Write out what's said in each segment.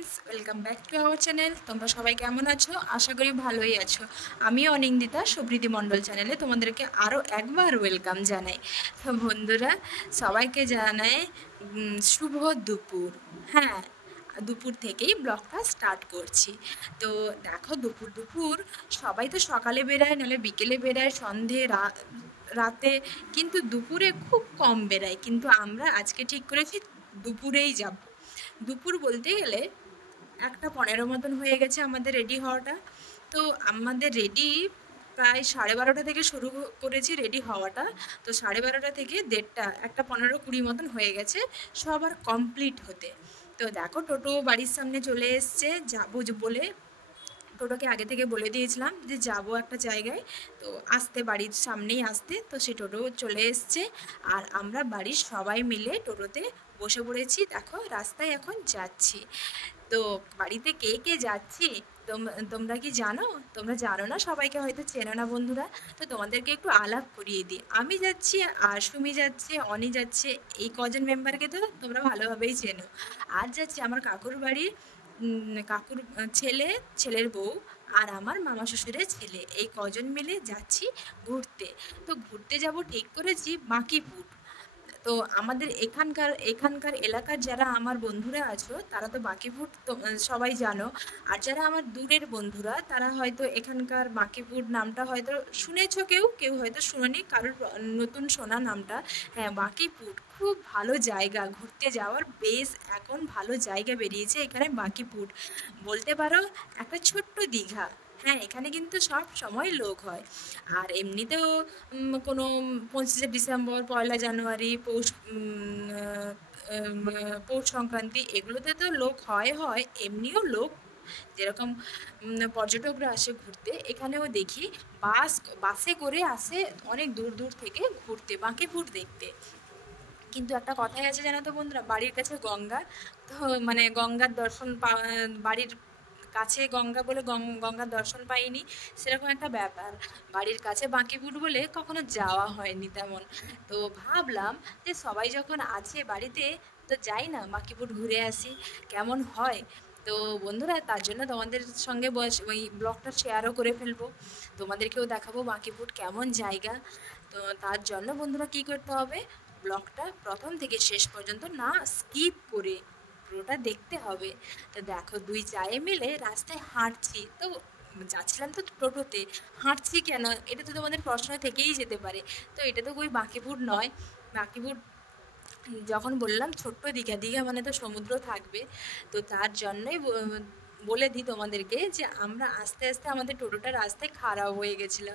Friends, welcome back to our channel. তোমরা সবাই কেমন আছো? আশা করি ভালোই আছো। আমি অনিন্দিতা, সুপ্রীতি মণ্ডল চ্যানেলে তোমাদেরকে আরও একবার ওয়েলকাম জানাই। তো বন্ধুরা, সবাইকে জানাই শুভ দুপুর। হ্যাঁ, দুপুর থেকেই ব্লগটা স্টার্ট করছি। তো দেখো, দুপুর দুপুর সবাই তো সকালে বেরায়, নাহলে বিকেলে বেরায়, সন্ধে রাতে, কিন্তু দুপুরে খুব কম বেরায়। কিন্তু আমরা আজকে ঠিক করেছি দুপুরেই যাব। দুপুর বলতে গেলে 1:15 মতন হয়ে গেছে আমাদের রেডি হওয়াটা। তো আমাদের রেডি প্রায় 12:30 থেকে শুরু করেছি রেডি হওয়াটা। তো 12:30 থেকে 1:30, 1:15-20 মতন হয়ে গেছে সবার কমপ্লিট হতে। তো দেখো, টোটো বাড়ির সামনে চলে এসছে, যাবো বলে টোটোকে আগে থেকে বলে দিয়েছিলাম যে যাব একটা জায়গায়, তো আসতে, বাড়ির সামনেই আসতে। তো সেই টোটো চলে এসছে আর আমরা বাড়ির সবাই মিলে টোটোতে বসে পড়েছি। দেখো, রাস্তায় এখন যাচ্ছি। তো বাড়িতে কে কে যাচ্ছি তোমরা কি জানো? তোমরা জানো না, সবাইকে হয়তো চেনো না বন্ধুরা। তো তোমাদেরকে একটু আলাপ করিয়ে দিই। আমি যাচ্ছি, আর সুমি যাচ্ছে, অনি যাচ্ছে। এই কজন মেম্বারকে তো তোমরা ভালোভাবেই চেনো। আর যাচ্ছি আমার কাকুর বাড়ির কাকুর ছেলে, ছেলের বউ, আর আমার মামা শ্বশুরের ছেলে। এই কজন মিলে যাচ্ছি ঘুরতে। তো ঘুরতে যাব ঠিক করেছি বাঁকিপুর। তো আমাদের এখানকার এলাকার যারা আমার বন্ধুরা আছো, তারা তো বাঁকিপুর তো সবাই জানো। আর যারা আমার দূরের বন্ধুরা, তারা হয়তো এখানকার বাঁকিপুর নামটা হয়তো শুনেছো, কেউ কেউ হয়তো শুনোনি, কারোর নতুন শোনা নামটা। হ্যাঁ, বাঁকিপুর খুব ভালো জায়গা ঘুরতে যাওয়ার। বেশ এখন ভালো জায়গা বেরিয়েছে এখানে বাঁকিপুর, বলতে পারো একটা ছোট্ট দীঘা। হ্যাঁ, এখানে কিন্তু সব সময় লোক হয়। আর এমনিতেও কোনো 25শে ডিসেম্বর, 1লা জানুয়ারি, পৌষ সংক্রান্তি, এগুলোতে তো লোক হয়। এমনিও লোক যেরকম পর্যটকরা আসে ঘুরতে, এখানেও দেখি বাসে করে আসে অনেক দূর দূর থেকে ঘুরতে, বাঁকিপুর দেখতে। কিন্তু একটা কথাই আছে জানো তো বন্ধুরা, বাড়ির কাছে গঙ্গা। তো মানে গঙ্গার দর্শন বাড়ির কাছে গঙ্গা বলে গঙ্গার দর্শন পাইনি, সেরকম একটা ব্যাপার। বাড়ির কাছে বাঁকিপুর বলে কখনো যাওয়া হয়নি তেমন। তো ভাবলাম যে সবাই যখন আছে বাড়িতে, তো যাই না, বাঁকিপুর ঘুরে আসি, কেমন হয়। তো বন্ধুরা, তার জন্য তোমাদের সঙ্গে ওই ব্লগটা শেয়ারও করে ফেলবো, তোমাদেরকেও দেখাবো বাঁকিপুর কেমন জায়গা। তো তার জন্য বন্ধুরা কী করতে হবে, ব্লগটা প্রথম থেকে শেষ পর্যন্ত না স্কিপ করে পুরোটা দেখতে হবে। তো দেখো, দুই চায়ে মিলে রাস্তায় হাঁটছি। তো যাচ্ছিলাম তো টোটোতে, হাঁটছি কেন, এটা তো তোমাদের প্রশ্ন থেকেই যেতে পারে। তো এটা তো ওই বাঁকিপুর নয়। বাঁকিপুর যখন বললাম ছোট্ট দীঘা, দীঘা মানে তো সমুদ্র থাকবে। তো তার জন্যই বলে দিই তোমাদেরকে যে আমরা আস্তে আস্তে আমাদের টোটোটা রাস্তায় খারাপ হয়ে গেছিলো।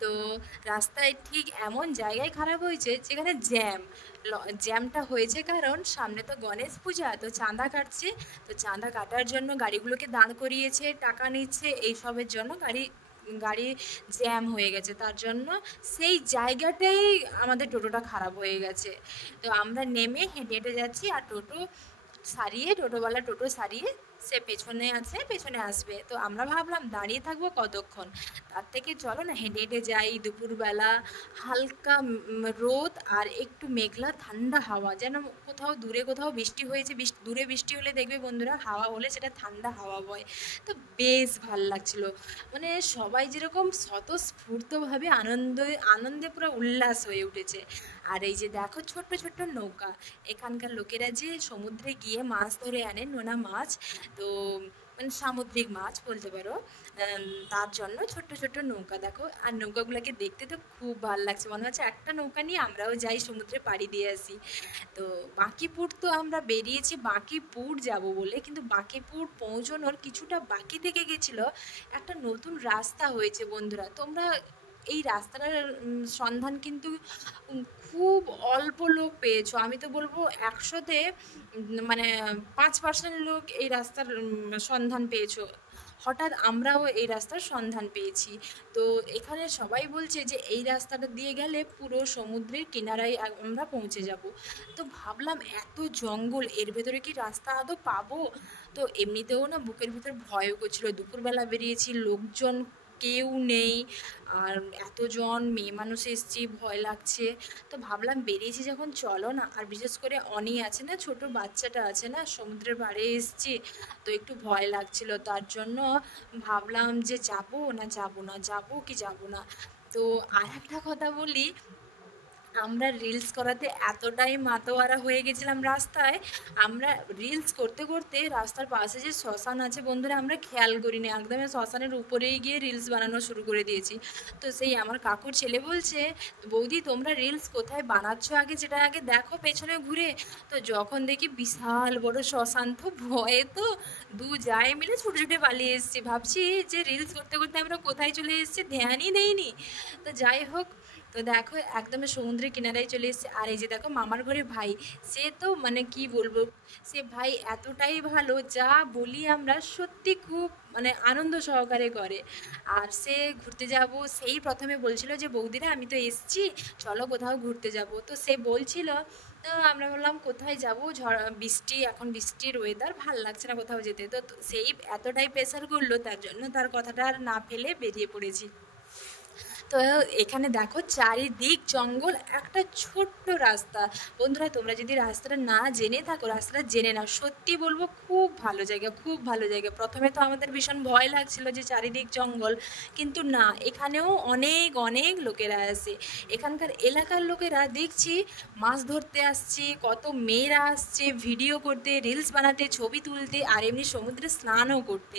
তো রাস্তায় ঠিক এমন জায়গায় খারাপ হয়েছে যেখানে জ্যামটা হয়েছে, কারণ সামনে তো গণেশ পূজা, তো চাঁদা কাটছে। তো চাঁদা কাটার জন্য গাড়িগুলোকে দাঁড় করিয়েছে, টাকা নিচ্ছে, এইসবের জন্য গাড়ি গাড়ি জ্যাম হয়ে গেছে। তার জন্য সেই জায়গাটাই আমাদের টোটোটা খারাপ হয়ে গেছে। তো আমরা নেমে হেঁটে হেঁটে যাচ্ছি, আর টোটোওয়ালা টোটো সারিয়ে সে পেছনে আছে, পেছনে আসবে। তো আমরা ভাবলাম দাঁড়িয়ে থাকবো কতক্ষণ, তার থেকে চলো না হেঁটে হেঁটে যাই। দুপুরবেলা হালকা রোদ আর একটু মেঘলা ঠান্ডা হাওয়া, যেন কোথাও দূরে কোথাও বৃষ্টি হয়েছে। দূরে বৃষ্টি হলে দেখবে বন্ধুরা, হাওয়া হলে সেটা ঠান্ডা হাওয়া বয়। তো বেশ ভাল লাগছিলো, মানে সবাই যেরকম স্বতঃস্ফূর্তভাবে আনন্দে পুরো উল্লাস হয়ে উঠেছে। আর এই যে দেখো, ছোট্ট ছোট্ট নৌকা, এখানকার লোকেরা যে সমুদ্রে গিয়ে মাছ ধরে আনে, নোনা মাছ। তো মানে সামুদ্রিক মাছ বলতে পারো। তার জন্য ছোট্ট ছোট্ট নৌকা দেখো, আর নৌকাগুলোকে দেখতে তো খুব ভালো লাগছে, মনে হচ্ছে একটা নৌকা নিয়ে আমরাও যাই, সমুদ্রে পাড়ি দিয়ে আসি। তো বাঁকিপুর তো আমরা বেরিয়েছি বাঁকিপুর যাব বলে, কিন্তু বাঁকিপুর পৌঁছানোর কিছুটা বাকি থেকে গেছিলো। একটা নতুন রাস্তা হয়েছে বন্ধুরা, তোমরা এই রাস্তাটার সন্ধান কিন্তু খুব অল্প লোক পেয়েছো। আমি তো বলবো 100-তে মানে 5% লোক এই রাস্তার সন্ধান পেয়েছো। হঠাৎ আমরাও এই রাস্তার সন্ধান পেয়েছি। তো এখানে সবাই বলছে যে এই রাস্তাটা দিয়ে গেলে পুরো সমুদ্রের কিনারায় আমরা পৌঁছে যাব। তো ভাবলাম এত জঙ্গল, এর ভেতরে কি রাস্তা পাবো? তো এমনিতেও না বুকের ভিতর ভয়ও করছিল, দুপুরবেলা বেরিয়েছি, লোকজন কেউ নেই, আর এতজন মেয়ে মানুষ এসছি, ভয় লাগছে। তো ভাবলাম বেরিয়েছি যখন চলো না, আর বিশেষ করে অনি আছে না, ছোট বাচ্চাটা আছে না, সমুদ্রের পাড়ে এসছি, তো একটু ভয় লাগছিল, তার জন্য ভাবলাম যে যাবো না যাবো না, যাবো কি যাবো না। তো আর একটা কথা বলি, আমরা রিলস করাতে এতটাই মাতোয়ারা হয়ে গেছিলাম রাস্তায়, আমরা রিলস করতে করতে রাস্তার পাশে যে শ্মশান আছে বন্ধুরা, আমরা খেয়াল করিনি, একদম শ্মশানের উপরেই গিয়ে রিলস বানানো শুরু করে দিয়েছি। তো সেই আমার কাকুর ছেলে বলছে, বৌদি তোমরা রিলস কোথায় বানাচ্ছ আগে, যেটা আগে দেখো পেছনে ঘুরে। তো যখন দেখি বিশাল বড় শ্মশান, তো ভয়ে তো দু যায় মিলে ছুটে ছুটে পালিয়ে এসেছি, ভাবছি যে রিলস করতে করতে আমরা কোথায় চলে এসেছি ধ্যানই দেইনি। তো যাই হোক, তো দেখো একদম সমুদ্রের কিনারায় চলে এসেছে। আর এই যে দেখো মামার ঘরে ভাই, সে তো মানে কি বলবো, সে ভাই এতটাই ভালো, যা বলি আমরা সত্যি খুব মানে আনন্দ সহকারে করে। আর সে ঘুরতে যাব সেই প্রথমে বলছিল যে বৌদিরা আমি তো এসছি, চলো কোথাও ঘুরতে যাব। তো সে বলছিল, তো আমরা বললাম কোথায় যাব, ঝড় বৃষ্টি, এখন বৃষ্টির ওয়েদার, ভাল লাগছে না কোথাও যেতে। তো সেই এতটাই প্রেশার করলো, তার জন্য তার কথাটা আর না ফেলে বেরিয়ে পড়েছি। তো এখানে দেখো চারিদিক জঙ্গল, একটা ছোট্ট রাস্তা। বন্ধুরা তোমরা যদি রাস্তাটা না জেনে থাকো, রাস্তাটা জেনে নাও, সত্যি বলবো খুব ভালো জায়গা, খুব ভালো জায়গা। প্রথমে তো আমাদের ভীষণ ভয় লাগছিল যে চারিদিক জঙ্গল, কিন্তু না, এখানেও অনেক অনেক লোকেরা আসে। এখানকার এলাকার লোকেরা দেখছি মাছ ধরতে আসছে, কত মেয়েরা আসছে ভিডিও করতে, রিলস বানাতে, ছবি তুলতে, আর এমনি সমুদ্রে স্নানও করতে।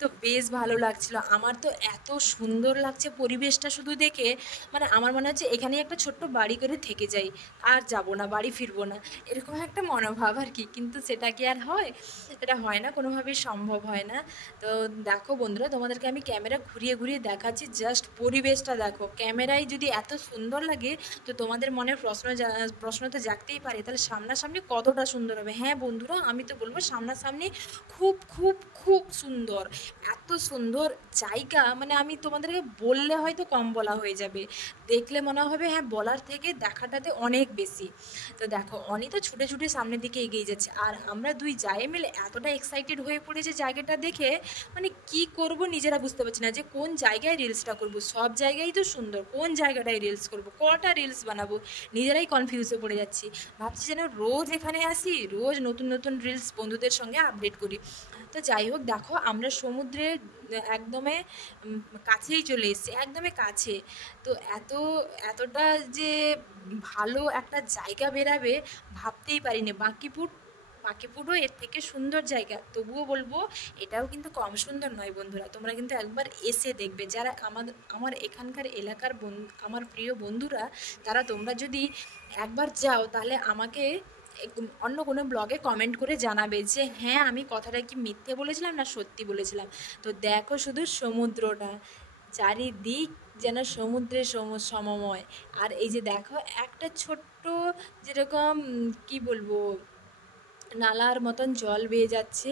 তো বেশ ভালো লাগছিল, আমার তো এত সুন্দর লাগছে পরিবেশটা শুধু দেখে, মানে আমার মনে হচ্ছে এখানেই একটা ছোট্ট বাড়ি করে থেকে যাই, আর যাব না, বাড়ি ফিরবো না, এরকম একটা মনোভাব আর কি। কিন্তু সেটা কি আর হয়? এটা হয় না, কোনোভাবেই সম্ভব হয় না। তো দেখো বন্ধুরা, তোমাদেরকে আমি ক্যামেরা ঘুরিয়ে ঘুরিয়ে দেখাচ্ছি, জাস্ট পরিবেশটা দেখো। ক্যামেরায় যদি এত সুন্দর লাগে, তো তোমাদের মনের প্রশ্ন তো জাগতেই পারে, তাহলে সামনাসামনি কতটা সুন্দর হবে। হ্যাঁ বন্ধুরা, আমি তো বলবো সামনাসামনি খুব খুব খুব সুন্দর, এত সুন্দর জায়গা, মানে আমি তোমাদেরকে বললে হয়তো কম বলা হয়ে যাবে, দেখলে মনে হবে হ্যাঁ বলার থেকে দেখাটাতে অনেক বেশি। তো দেখো অনি তো ছুটে ছুটে সামনের দিকে এগিয়ে যাচ্ছে, আর আমরা দুই জায়ে মিলে এতটা এক্সাইটেড হয়ে পড়েছে জায়গাটা দেখে, মানে কি করব নিজেরা বুঝতে পারছি না যে কোন জায়গায় রিলসটা করব। সব জায়গায় তো সুন্দর, কোন জায়গাটায় রিলস করব, কটা রিলস বানাবো, নিজেরাই কনফিউজে পড়ে যাচ্ছি। ভাবছি যেন রোজ এখানে আসি, রোজ নতুন নতুন রিলস বন্ধুদের সঙ্গে আপডেট করি। তো যাই হোক, দেখো আমরা সমুদ্রের একদমে কাছেই চলে এসেছি, একদমই কাছে। তো এতটা যে ভালো একটা জায়গা বেরাবে ভাবতেই পারিনি। বাঁকিপুরও এর থেকে সুন্দর জায়গা, তবুও বলবো এটাও কিন্তু কম সুন্দর নয় বন্ধুরা। তোমরা কিন্তু একবার এসে দেখবে, যারা আমার এখানকার এলাকার আমার প্রিয় বন্ধুরা, তারা তোমরা যদি একবার যাও, তাহলে আমাকে অন্য কোনো ব্লগে কমেন্ট করে জানাবে যে হ্যাঁ আমি কথাটা কি মিথ্যে বলেছিলাম না সত্যি বলেছিলাম। তো দেখো শুধু সমুদ্রটা, চারিদিক যেন সমুদ্রের সমময়। আর এই যে দেখো একটা ছোট্ট, যেরকম কি বলবো, নালার মতন জল বেয়ে যাচ্ছে,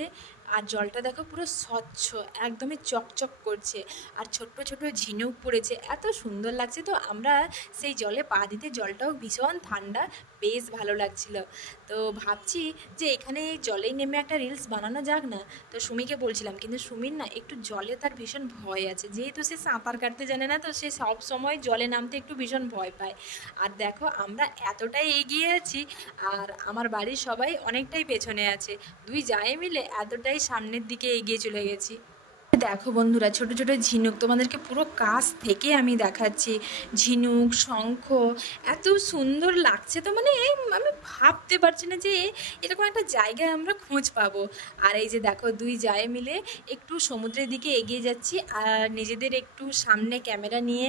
আর জলটা দেখো পুরো স্বচ্ছ, একদমই চকচক করছে, আর ছোট্ট ছোট্ট ঝিনুক পড়েছে, এত সুন্দর লাগছে। তো আমরা সেই জলে পা দিতে, জলটাও ভীষণ ঠান্ডা, বেশ ভালো লাগছিল। তো ভাবছি যে এখানে এই জলেই নেমে একটা রিলস বানানো যাক না। তো সুমিকে বলছিলাম, কিন্তু সুমির না একটু জলে তার ভীষণ ভয় আছে, যেহেতু সে সাঁতার কাটতে জানে না, তো সে সব সময় জলে নামতে একটু ভীষণ ভয় পায়। আর দেখো আমরা এতটাই এগিয়ে আছি, আর আমার বাড়ির সবাই অনেকটাই পেছনে আছে, দুই জায়ে মিলে এতটাই সামনের দিকে এগিয়ে চলে গেছি। দেখো বন্ধুরা, ছোট ছোট ঝিনুক তোমাদেরকে পুরো কাছ থেকে আমি দেখাচ্ছি, ঝিনুক, শঙ্খ, এত সুন্দর লাগছে। তো মানে আমি ভাবতে পারছি না যে এরকম একটা জায়গায় আমরা খোঁজ পাবো। আর এই যে দেখো দুই জায়ে মিলে একটু সমুদ্রের দিকে এগিয়ে যাচ্ছি, আর নিজেদের একটু সামনে ক্যামেরা নিয়ে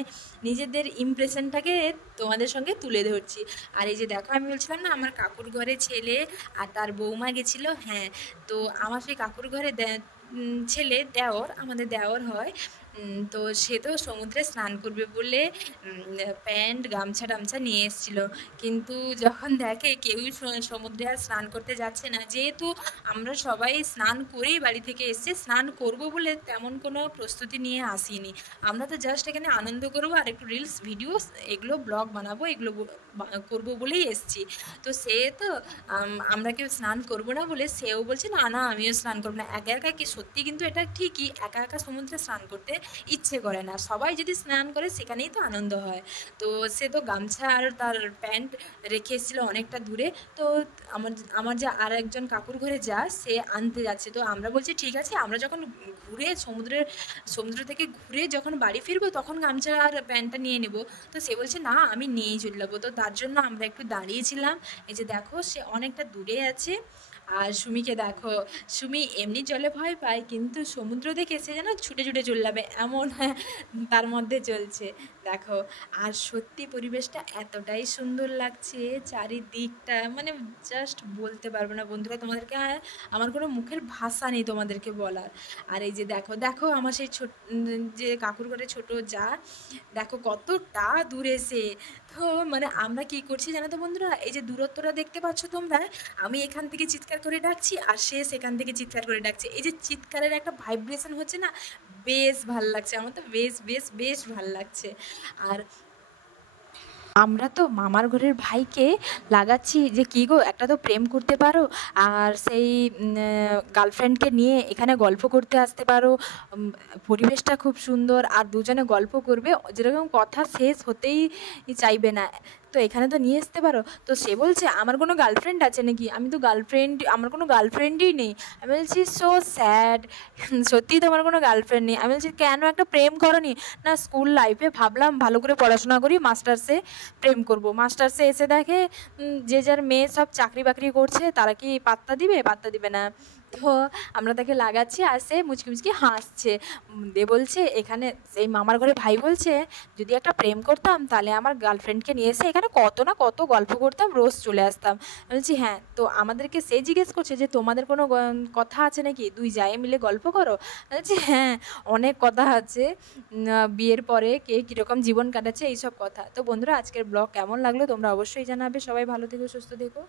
নিজেদের ইমপ্রেশনটাকে তোমাদের সঙ্গে তুলে ধরছি। আর এই যে দেখো, আমি বলছিলাম না আমার কাকুর ঘরে ছেলে আর তার বৌমা গেছিলো, হ্যাঁ, তো আমার সেই কাকুর ঘরে ছেলে, দেওর, আমাদের দেওর হয়, তো সে তো সমুদ্রে স্নান করবে বলে প্যান্ট গামছা টামছা নিয়ে এসেছিলো, কিন্তু যখন দেখে কেউই সমুদ্রে আর স্নান করতে যাচ্ছে না, যেহেতু আমরা সবাই স্নান করেই বাড়ি থেকে এসেছি, স্নান করব বলে তেমন কোনো প্রস্তুতি নিয়ে আসিনি, আমরা তো জাস্ট এখানে আনন্দ করবো আর একটু রিলস ভিডিওস এগুলো ব্লগ বানাবো, এগুলো করবো বলেই এসেছি। তো সে তো আমরা কেউ স্নান করবো না বলে সেও বলছে না না আমিও স্নান করবো না। একা একা কি, সত্যি কিন্তু এটা ঠিকই, একা একা সমুদ্রে স্নান করতে ইচ্ছে করে না। সবাই যদি স্নান করে সেখানেই তো আনন্দ হয়। তো সে তো গামছা আর তার প্যান্ট রেখে এসেছিলো অনেকটা দূরে। তো আমার আমার যে আর একজন কাকুর ঘরে যা, সে আনতে যাচ্ছে। তো আমরা বলছি ঠিক আছে, আমরা যখন ঘুরে সমুদ্র থেকে ঘুরে যখন বাড়ি ফিরবো তখন গামছা আর প্যান্টটা নিয়ে নেব। তো সে বলছে না, আমি নিয়েই চলে যাবো। তো তার জন্য আমরা একটু দাঁড়িয়েছিলাম। এই যে দেখো, সে অনেকটা দূরে আছে। আর সুমিকে দেখো, সুমি এমনি জলে ভয় পায়, কিন্তু সমুদ্র দেখে সে যেন ছুটে ছুটে চলে যাবে এমন তার মধ্যে চলছে দেখো। আর সত্যি পরিবেশটা এতটাই সুন্দর লাগছে, চারিদিকটা মানে জাস্ট বলতে পারবো না বন্ধুরা তোমাদেরকে, আমার কোনো মুখের ভাষা নেই তোমাদেরকে বলার। আর এই যে দেখো দেখো আমার সেই যে কাকুর ঘরে ছোট যা, দেখো কতটা দূরে সে। তো মানে আমরা কি করছি জানো তো বন্ধুরা, এই যে দূরত্বটা দেখতে পাচ্ছ তোমরা, আমি এখান থেকে চিৎকার করে ডাকছি আর সে সেখান থেকে চিৎকার করে ডাকছে। এই যে চিৎকারের একটা ভাইব্রেশন হচ্ছে না, বেশ ভাল লাগছে আমার তো, বেশ বেশ বেশ ভাল লাগছে। আর আমরা তো মামার ঘরের ভাইকে লাগাচ্ছি যে কী গো, একটা তো প্রেম করতে পারো আর সেই গার্লফ্রেন্ডকে নিয়ে এখানে গল্প করতে আসতে পারো, পরিবেশটা খুব সুন্দর আর দুজনে গল্প করবে, যেরকম কথা শেষ হতেই চাইবে না, তো এখানে তো নিয়ে আসতে পারো। তো সে বলছে আমার কোনো গার্লফ্রেন্ড আছে নাকি, আমি তো আমার কোনো গার্লফ্রেন্ডই নেই। আমি বলছি সো স্যাড, সত্যিই তো আমার কোনো গার্লফ্রেন্ড নেই। আমি বলছি কেন একটা প্রেম করনি? না, স্কুল লাইফে ভাবলাম ভালো করে পড়াশোনা করি, মাস্টার্সে প্রেম করব। মাস্টার্সে এসে দেখে যে যার মেয়ে সব চাকরি বাকরি করছে, তারা কি পাত্তা দিবে? পাত্তা দিবে না। তো আমরা তাকে লাগাচ্ছি আর সে মুচকি মুচকি হাসছে, দিয়ে বলছে এখানে সেই মামার ঘরে ভাই বলছে যদি একটা প্রেম করতাম তাহলে আমার গার্লফ্রেন্ডকে নিয়ে এসে এখানে কত না কত গল্প করতাম, রোজ চলে আসতাম। বলছি হ্যাঁ। তো আমাদেরকে সে জিজ্ঞেস করছে যে তোমাদের কোনো কথা আছে নাকি, দুই জায়ে মিলে গল্প করো? বলছি হ্যাঁ, অনেক কথা আছে, বিয়ের পরে কে কীরকম জীবন কাটাচ্ছে এইসব কথা। তো বন্ধুরা আজকের ব্লগ কেমন লাগলো তোমরা অবশ্যই জানাবে। সবাই ভালো থেকো, সুস্থ থেকো।